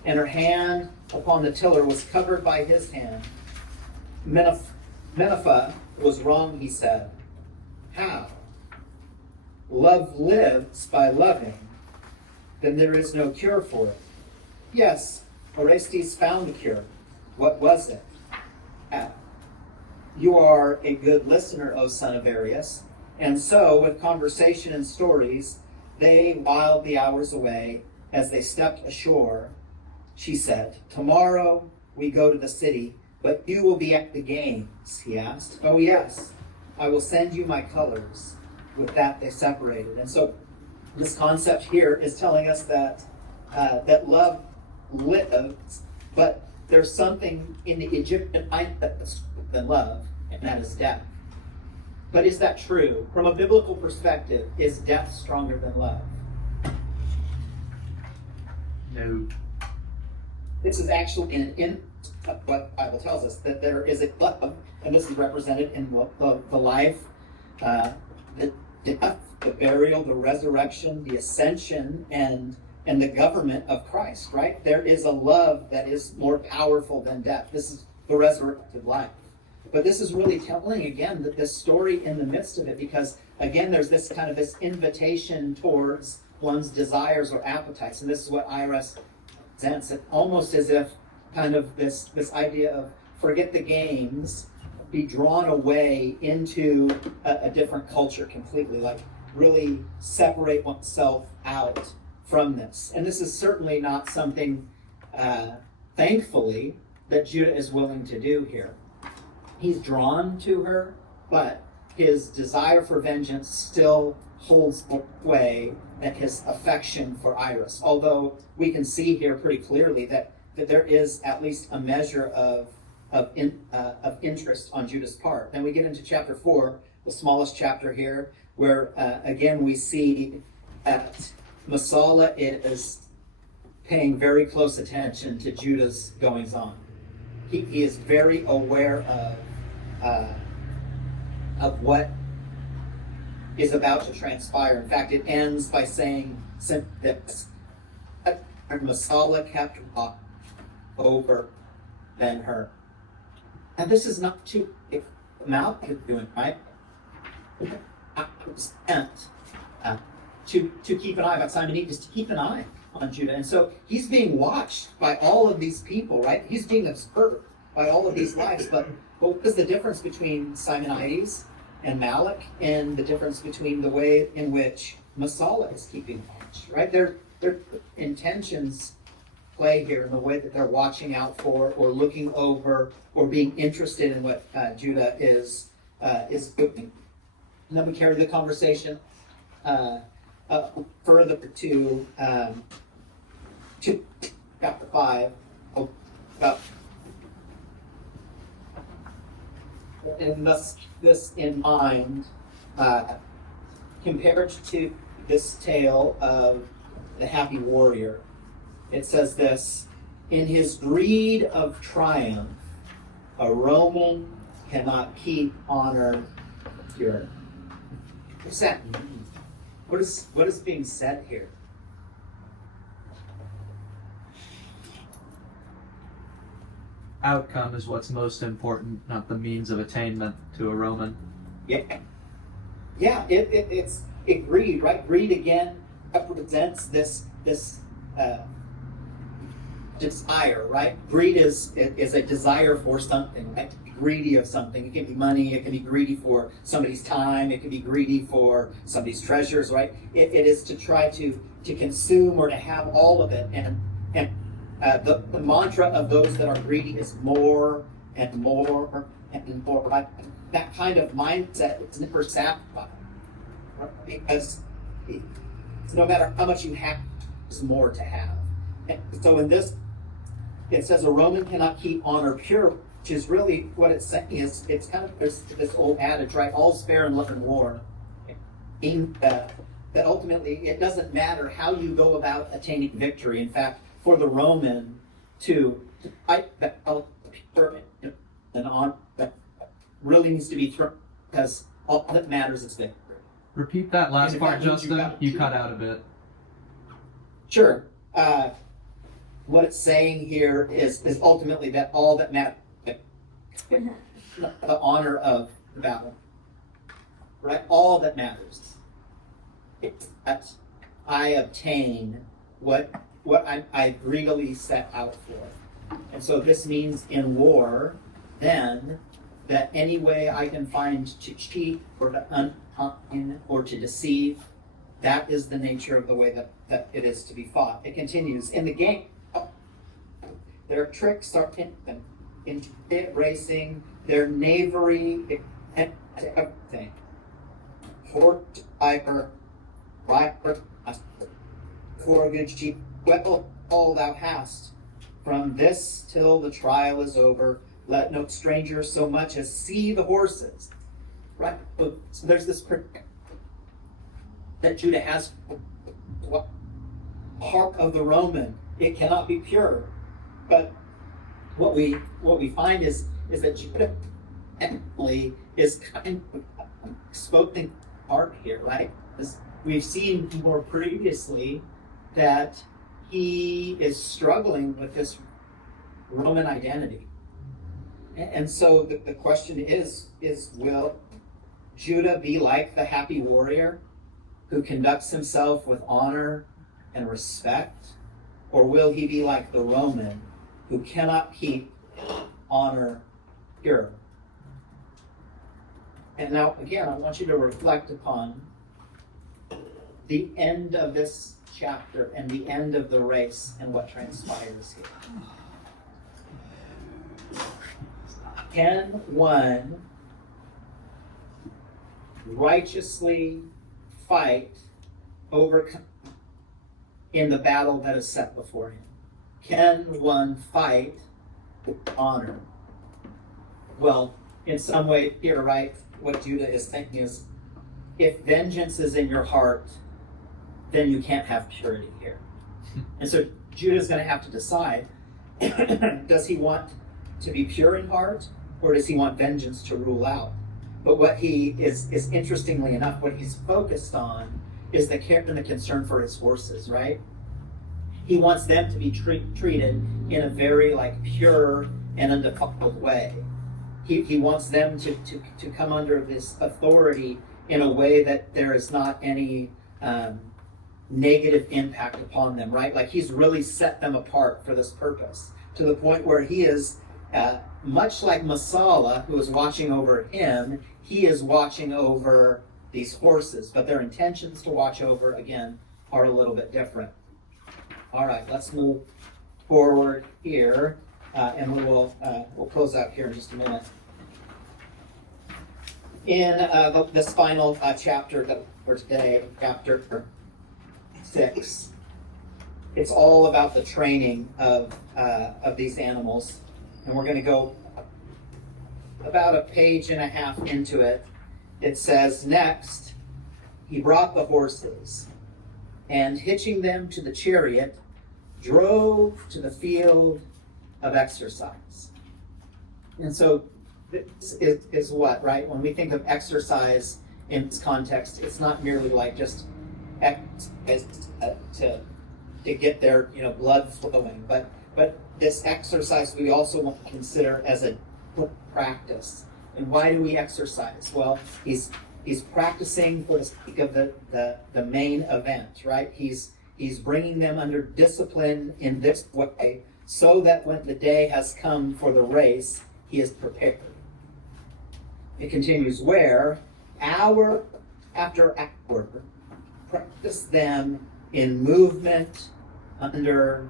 and her hand upon the tiller was covered by his hand. Menepha was wrong, he said. How? Love lives by loving. Then there is no cure for it. Yes, Orestes found a cure. What was it? You are a good listener, O son of Arius. And so, with conversation and stories, they whiled the hours away. As they stepped ashore, she said, tomorrow we go to the city, but you will be at the games, he asked. Oh yes, I will send you my colors. With that, they separated. And so this concept here is telling us that that love lives, but there's something in the Egyptian mind that's stronger than love, and that is death. But is that true? From a biblical perspective, is death stronger than love? No. This is actually in what the Bible tells us, that there is a love, and this is represented in the life, the death, the burial, the resurrection, the ascension, and the government of Christ, right? There is a love that is more powerful than death. This is the resurrected life. But this is really telling, again, that this story in the midst of it, because, again, there's this kind of this invitation towards one's desires or appetites. And this is what Iris presents, it almost as if kind of this idea of forget the games, be drawn away into a different culture completely, like really separate oneself out from this. And this is certainly not something, thankfully, that Judah is willing to do here. He's drawn to her, but his desire for vengeance still holds sway than his affection for Iris. Although we can see here pretty clearly that there is at least a measure of interest on Judah's part. Then we get into chapter 4, the smallest chapter here, where again we see that Masala is paying very close attention to Judah's goings on. He is very aware of what is about to transpire. In fact, it ends by saying simply this: Masala kept watch over Ben-Hur. And this is not too mouth is doing, right? To keep an eye, about Simon is to keep an eye on Judah. And so he's being watched by all of these people, right? He's being observed by all of these lives. But what is the difference between Simonides and Malik, and the difference between the way in which Masala is keeping watch, right? Their intentions play here in the way that they're watching out for, or looking over, or being interested in what Judah is doing. And then we carry the conversation further to chapter 5. And thus, this in mind, compared to this tale of the happy warrior, it says this: in his greed of triumph, a Roman cannot keep honor pure. What's that mean? What is being said here? Outcome is what's most important, not the means of attainment to a Roman. Yeah. It's greed, right? Greed again represents this desire, right? Greed is a desire for something, right? To be greedy of something. It can be money. It can be greedy for somebody's time. It can be greedy for somebody's treasures, right? It is to try to consume or to have all of it. And the mantra of those that are greedy is more and more and more, right? That kind of mindset is never satisfied, right? Because no matter how much you have, there's more to have. And so in this, it says a Roman cannot keep honor pure, which is really what it's saying is, it's kind of this old adage, right? All's fair in love and war. That ultimately it doesn't matter how you go about attaining victory. In fact, for the Roman to fight that pure and honor that really needs to be thrown, because all that matters is victory. Repeat that last part, Justin. You cut out a bit. Sure. What it's saying here is ultimately that all that matters, the honor of the battle, right? All that matters is that I obtain what I greedily set out for. And so this means in war, then, that any way I can find to cheat or to unkind or to deceive, that is the nature of the way that it is to be fought. It continues. In the game, their tricks are in racing, their knavery and everything. Horse, driver, rider, corrigan, sheep, well, all thou hast. From this till the trial is over, let no stranger so much as see the horses. Right? So there's this that Judah has. Heart of the Roman, it cannot be pure. But what we find is that Judah actually is kind of exposing heart here, right? As we've seen more previously that he is struggling with this Roman identity. And so the question is will Judah be like the happy warrior who conducts himself with honor and respect? Or will he be like the Roman who cannot keep honor pure? And now, again, I want you to reflect upon the end of this chapter and the end of the race and what transpires here. Can one righteously fight, overcome in the battle that is set before him? Can one fight with honor? Well, in some way here, right, what Judah is thinking is, if vengeance is in your heart, then you can't have purity here. And so Judah's going to have to decide, does he want to be pure in heart, or does he want vengeance to rule out? But what he is interestingly enough, what he's focused on is the care and the concern for his horses, right? He wants them to be treated in a very pure and undefiled way. He wants them to come under this authority in a way that there is not any negative impact upon them, right? Like he's really set them apart for this purpose, to the point where he is, much like Masala, who is watching over him, he is watching over these horses, but their intentions to watch over, again, are a little bit different. All right, let's move forward here, and we'll close out here in just a minute. In this final chapter for today, chapter 6, it's all about the training of these animals, and we're going to go about a page and a half into it. It says, next, he brought the horses, and hitching them to the chariot, drove to the field of exercise. And so this is what, right? When we think of exercise in this context, it's not merely like just exercise to get their blood flowing, but this exercise we also want to consider as a practice. And why do we exercise? Well, he's practicing for the sake of the main event, right? He's bringing them under discipline in this way, so that when the day has come for the race, he is prepared. It continues, where hour after hour, practice them in movement under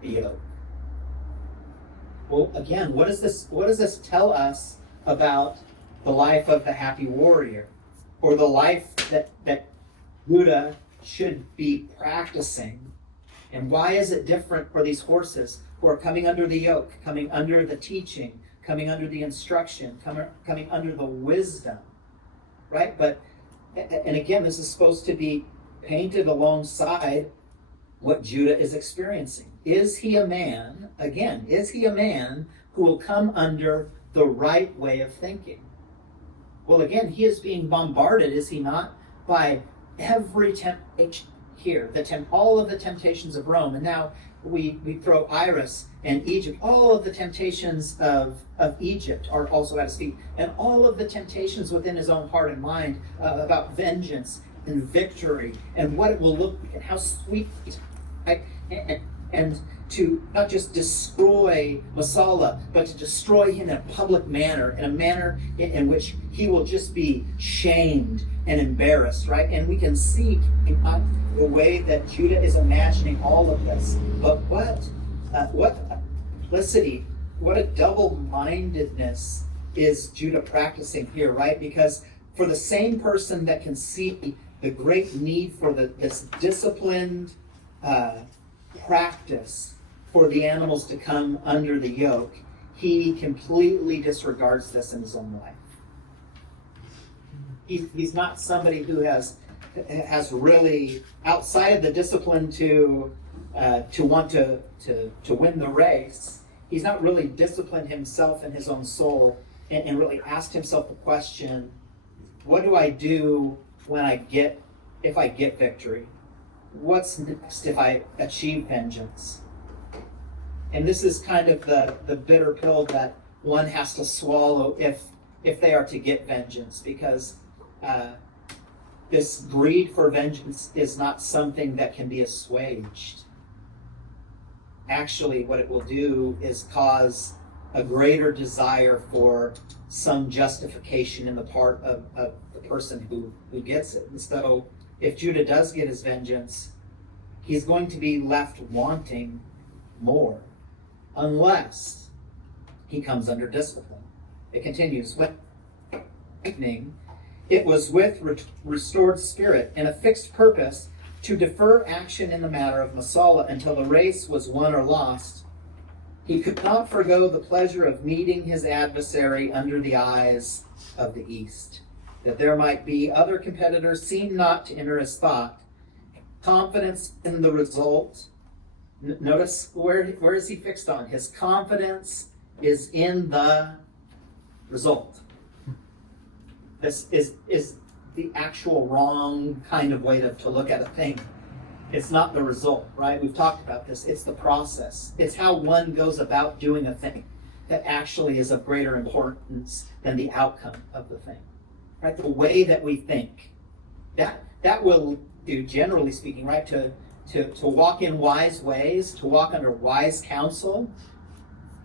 the yoke. Well, again, what does this tell us about the life of the happy warrior, or the life that Judah should be practicing? And why is it different for these horses who are coming under the yoke, coming under the teaching, coming under the instruction, coming under the wisdom, right? And again, this is supposed to be painted alongside what Judah is experiencing. Is he a man, who will come under the right way of thinking? Well, again, he is being bombarded, is he not, by every temptation here, all of the temptations of Rome. And now we throw Iris and Egypt. All of the temptations of Egypt are also at his feet. And all of the temptations within his own heart and mind about vengeance and victory and what it will look like and how sweet, right? And to not just destroy Masala, but to destroy him in a public manner, in a manner in which he will just be shamed and embarrassed, right? And we can see the way that Judah is imagining all of this. But what simplicity, what a double-mindedness is Judah practicing here, right? Because for the same person that can see the great need for this disciplined practice for the animals to come under the yoke, he completely disregards this in his own life. He's not somebody who has really, outside of the discipline to want to win the race, he's not really disciplined himself in his own soul and really asked himself the question, what do I do if I get victory? What's next if I achieve vengeance? And this is kind of the bitter pill that one has to swallow if they are to get vengeance, because this greed for vengeance is not something that can be assuaged. Actually, what it will do is cause a greater desire for some justification in the part of the person who gets it. And so if Judah does get his vengeance, he's going to be left wanting more, unless he comes under discipline. It continues, when evening, it was with restored spirit and a fixed purpose to defer action in the matter of Masala until the race was won or lost. He could not forego the pleasure of meeting his adversary under the eyes of the East, that there might be other competitors seemed not to enter his thought. Confidence in the result. Notice where is he fixed on? His confidence is in the result. This is the actual wrong kind of way to look at a thing. It's not the result, right? We've talked about this. It's the process. It's how one goes about doing a thing that actually is of greater importance than the outcome of the thing, right? The way that we think, that will do, generally speaking, right? To walk in wise ways, to walk under wise counsel,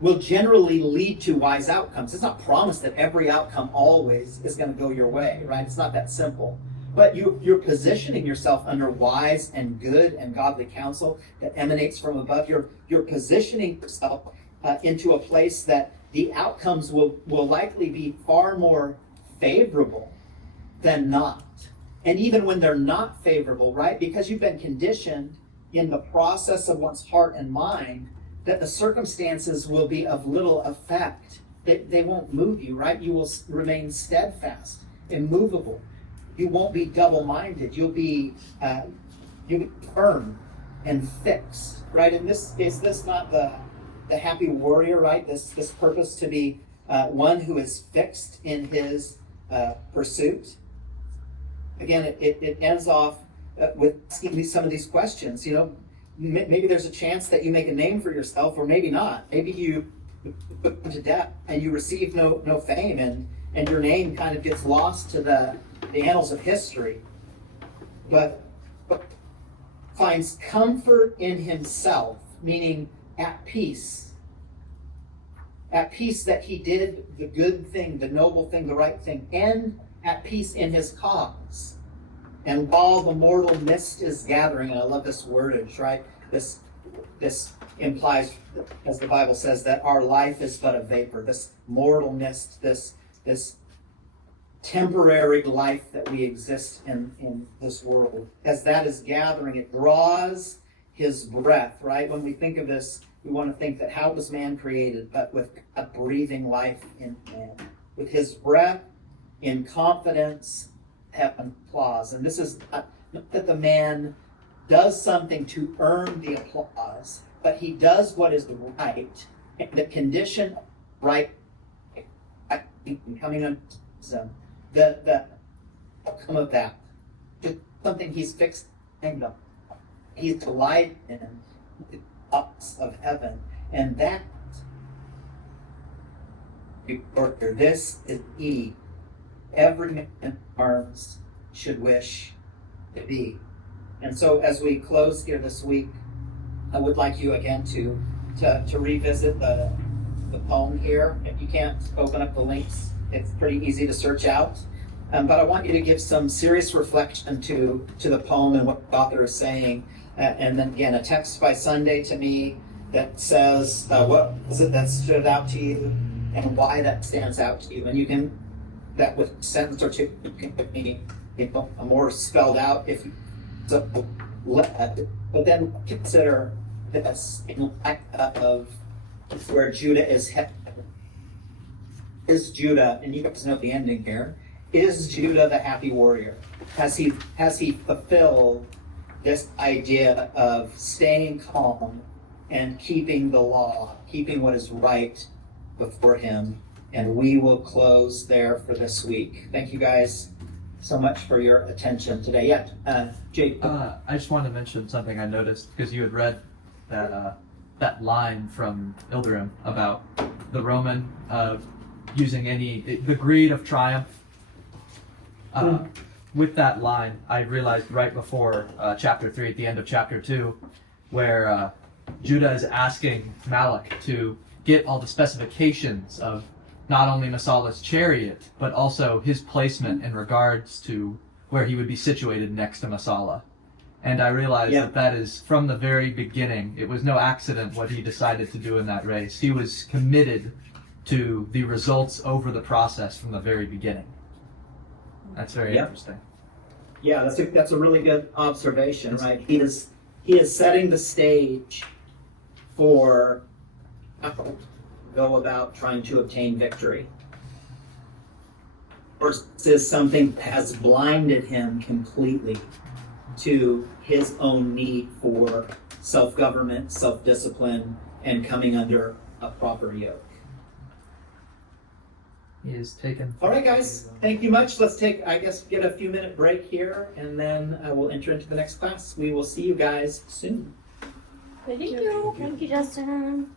will generally lead to wise outcomes. It's not promised that every outcome always is going to go your way, right? It's not that simple. But you're positioning yourself under wise and good and godly counsel that emanates from above. You're positioning yourself into a place that the outcomes will likely be far more favorable than not. And even when they're not favorable, right? Because you've been conditioned in the process of one's heart and mind that the circumstances will be of little effect. They won't move you, right? You will remain steadfast, immovable. You won't be double-minded. You'll be firm and fixed, right? And is this not the happy warrior, right? This purpose to be one who is fixed in his pursuit. Again, it ends off with asking some of these questions. You know, maybe there's a chance that you make a name for yourself, or maybe not. Maybe you put to death and you receive no fame, and your name kind of gets lost to the annals of history. But finds comfort in himself, meaning at peace. At peace that he did the good thing, the noble thing, the right thing, and at peace in his cause. And while the mortal mist is gathering, and I love this wordage, right? This implies, as the Bible says, that our life is but a vapor. This mortal mist, this temporary life that we exist in this world. As that is gathering, it draws his breath, right? When we think of this, we want to think that how was man created, but with a breathing life in man. With his breath, in confidence, heaven applause. And this is not that the man does something to earn the applause, but he does what is right. And the condition right coming on the outcome of that. Just something he's fixed on. He's delighted in the thoughts of heaven. And that this is he every man in arms should wish to be. And so as we close here this week, I would like you again to revisit the poem here. If you can't open up the links, it's pretty easy to search out. But I want you to give some serious reflection to the poem and what the author is saying. And then again, a text by Sunday to me that says, what is it that stood out to you? and why that stands out to you. And you can, that with a sentence or two, you can give me a more spelled out if you, so, but then consider this in light of where Judah is headed. Is Judah, and you guys know the ending here, is Judah the happy warrior? Has he fulfilled this idea of staying calm and keeping the law, keeping what is right before him? And we will close there for this week. Thank you guys so much for your attention today. Yeah, Jake. I just wanted to mention something I noticed because you had read that line from Ilderim about the Roman using the greed of triumph. With that line, I realized right before chapter 3, at the end of chapter 2, where Judah is asking Malak to get all the specifications of not only Masalah's chariot, but also his placement in regards to where he would be situated next to Masalah. And I realized that is from the very beginning. It was no accident what he decided to do in that race. He was committed to the results over the process from the very beginning. That's very interesting. Yeah, that's a really good observation, right? He is setting the stage for how to go about trying to obtain victory. Versus something that has blinded him completely to his own need for self-government, self-discipline, and coming under a proper yoke. He is taken. All right, guys. Thank you much. Let's get a few minute break here, and then we'll enter into the next class. We will see you guys soon. Thank you. Thank you, Justin.